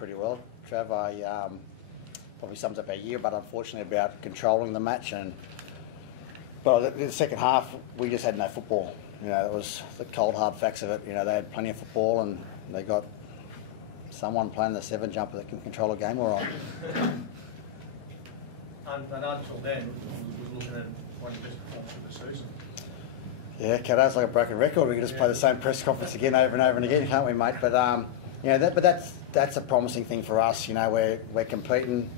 pretty well, Trav. Probably sums up our year, but unfortunately about controlling the match. But the second half, we just had no football. That was the cold hard facts of it. They had plenty of football, and they got someone playing the 7 jumper that can control a game all right. And until then, we were looking at one of the best performances of the season. Yeah, that's like a broken record. We can just play the same press conference again, over and over and again, can't we, mate? But that's a promising thing for us. We're competing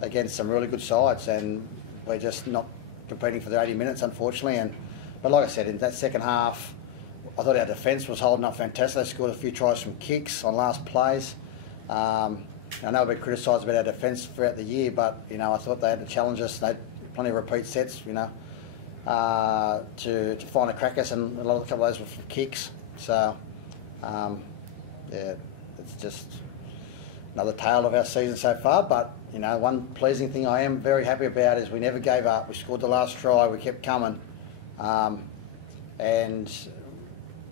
against some really good sides, and we're just not competing for the 80 minutes, unfortunately. But like I said, in that second half, I thought our defence was holding up fantastic. They scored a few tries from kicks on last plays. I know we've been criticised about our defence throughout the year, but I thought they had to challenge us. They had plenty of repeat sets, to find a crack us, and a couple of those were from kicks. So, it's just another tale of our season so far. But one pleasing thing I am very happy about is we never gave up. We scored the last try. We kept coming, and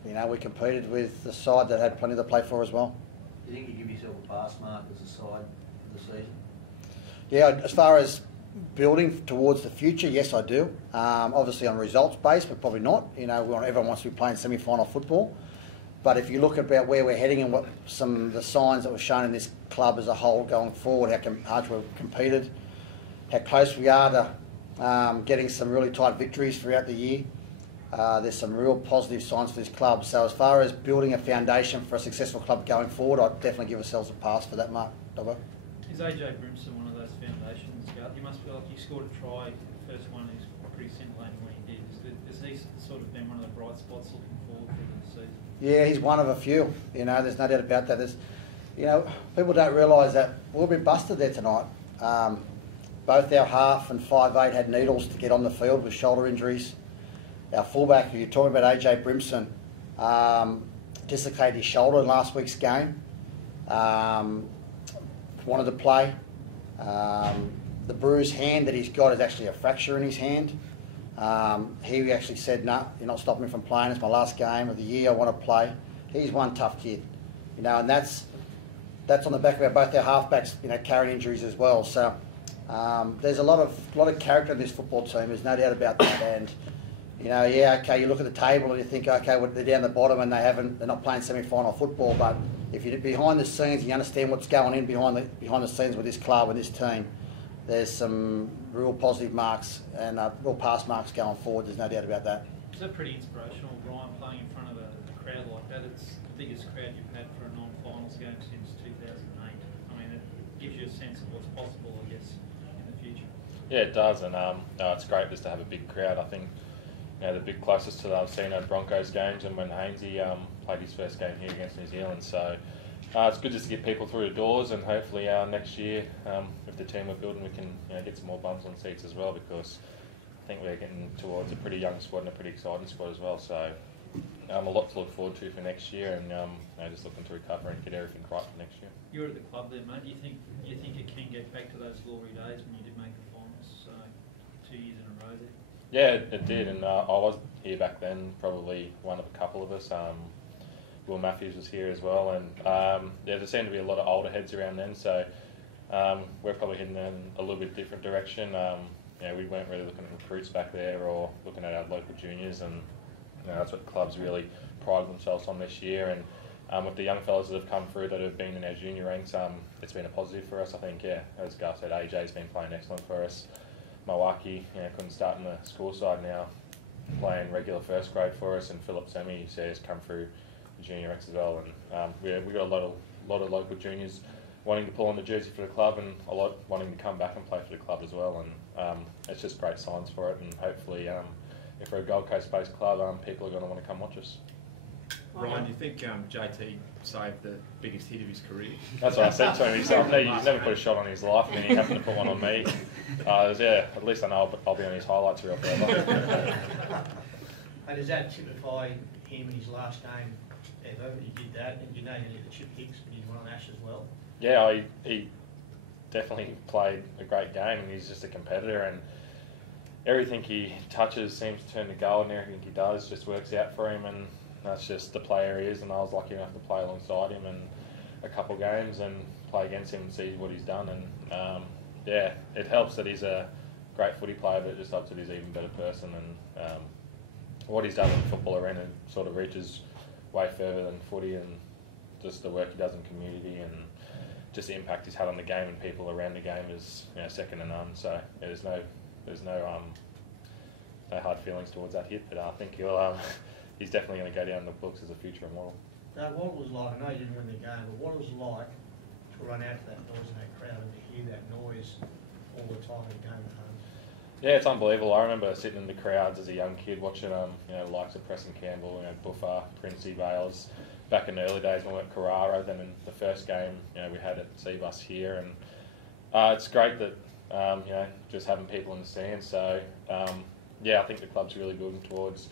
we competed with the side that had plenty to play for as well. Do you think you give yourself a pass mark as a side for the season? Yeah, as far as building towards the future, yes, I do. Obviously on results based, but probably not. Everyone wants to be playing semi-final football. But if you look about where we're heading and what some of the signs that were shown in this club as a whole going forward, how hard we've competed, how close we are to getting some really tight victories throughout the year, there's some real positive signs for this club. So as far as building a foundation for a successful club going forward, I'd definitely give ourselves a pass for that, Mark. Is AJ Brimson one of those foundations, Garth? You must feel like you scored a try, the first one is pretty scintillating when he did. Has he sort of been one of the bright spots looking forward for the season? Yeah, he's one of a few. There's no doubt about that. People don't realise that we'll be busted there tonight. Both our half and 5'8" had needles to get on the field with shoulder injuries. Our fullback, who you're talking about, AJ Brimson, dislocated his shoulder in last week's game. Wanted to play. The bruised hand that he's got is actually a fracture in his hand. He actually said, "No, you're not stopping me from playing. It's my last game of the year. I want to play." He's one tough kid, and that's on the back of both our halfbacks, carrying injuries as well. So there's a lot of character in this football team. There's no doubt about that. And okay, you look at the table and you think, okay, well, they're down the bottom and they're not playing semi-final football. But if you're behind the scenes, you understand what's going in behind the scenes with this club and this team. There's some real positive marks and real pass marks going forward. There's no doubt about that. Is that pretty inspirational, Brian, playing in front of a crowd like that? It's the biggest crowd you've had for a non-finals game since 2008. I mean, it gives you a sense of what's possible, I guess, in the future. Yeah, it does, and it's great just to have a big crowd. I think the big closest to that I've seen at Broncos games and when Hainsey played his first game here against New Zealand. So it's good just to get people through the doors, and hopefully next year, with the team we're building, we can get some more bums on seats as well, because I think we're getting towards a pretty young squad and a pretty exciting squad as well. So a lot to look forward to for next year, and just looking to recover and get everything right for next year. You're at the club there, mate. Do you think it can get back to those glory days when you did make the finals 2 years in a row there? Yeah, it did, and I was here back then, probably one of a couple of us. Will Matthews was here as well, and there seemed to be a lot of older heads around then, so we're probably heading in a little bit different direction. We weren't really looking at recruits back there or looking at our local juniors, and that's what the clubs really prided themselves on this year. And with the young fellas that have come through that have been in our junior ranks, it's been a positive for us. I think, as Garth said, AJ's been playing excellent for us. Mawaki, couldn't start in the school side now, playing regular first grade for us, and Philip Semi has come through the junior ranks as well. And we got a lot of local juniors wanting to pull on the jersey for the club, and a lot wanting to come back and play for the club as well. And it's just great signs for it, and hopefully, if we're a Gold Coast-based club, people are going to want to come watch us. Ryan, do you think JT saved the biggest hit of his career? That's what I said to him. He said, he's never put a shot on his life, and then he happened to put one on me. At least I know I'll be on his highlights reel forever. And does that typify him in his last game ever? He did that, and you did the Chip Hicks, but he's won on Ash as well. Yeah, he definitely played a great game, and he's just a competitor, and everything he touches seems to turn to gold, and everything he does just works out for him, and that's just the player he is. And I was lucky enough to play alongside him, and a couple games and play against him and see what he's done. And yeah, it helps that he's a great footy player, but it just helps that he's an even better person. And what he's done in the football arena sort of reaches way further than footy, and just the work he does in community and just the impact he's had on the game and people around the game is second to none. So yeah, there's no hard feelings towards that hit, but I think he's definitely going to go down in the books as a future immortal. Now, what it was like, I know you didn't win the game, but what it was like to run out to that noise in that crowd and to hear that noise all the time in the game at home? Yeah, it's unbelievable. I remember sitting in the crowds as a young kid watching likes of Preston Campbell, Buffer, Princey, Bales, back in the early days when we were at Carrara. Then in the first game, we had at CBUS here, and it's great that just having people in the stands. So yeah, I think the club's really building towards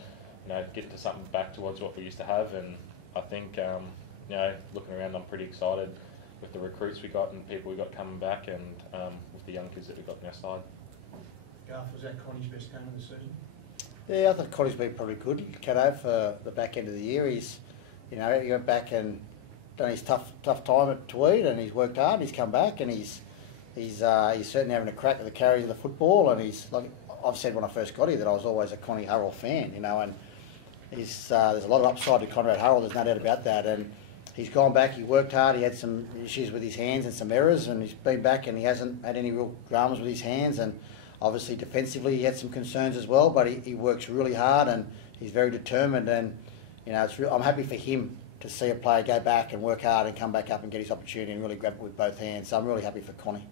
getting to something back towards what we used to have, and I think looking around, I'm pretty excited with the recruits we got and people we got coming back, and with the young kids that we've got on our side. Garth, was that Connie's best game of the season? Yeah, I think Connie's been probably good, Cato, for the back end of the year. He went back and done his tough time at Tweed, and he's worked hard. He's come back, and he's certainly having a crack at the carry of the football. And he's like I've said when I first got here that I was always a Connie Hurrell fan, and there's a lot of upside to Conrad Hurrell. There's no doubt about that. And he's gone back. He worked hard. He had some issues with his hands and some errors, and he's been back and he hasn't had any real dramas with his hands. And obviously defensively he had some concerns as well, but he works really hard and he's very determined. And I'm happy for him to see a player go back and work hard and come back up and get his opportunity and really grab it with both hands. So I'm really happy for Connie.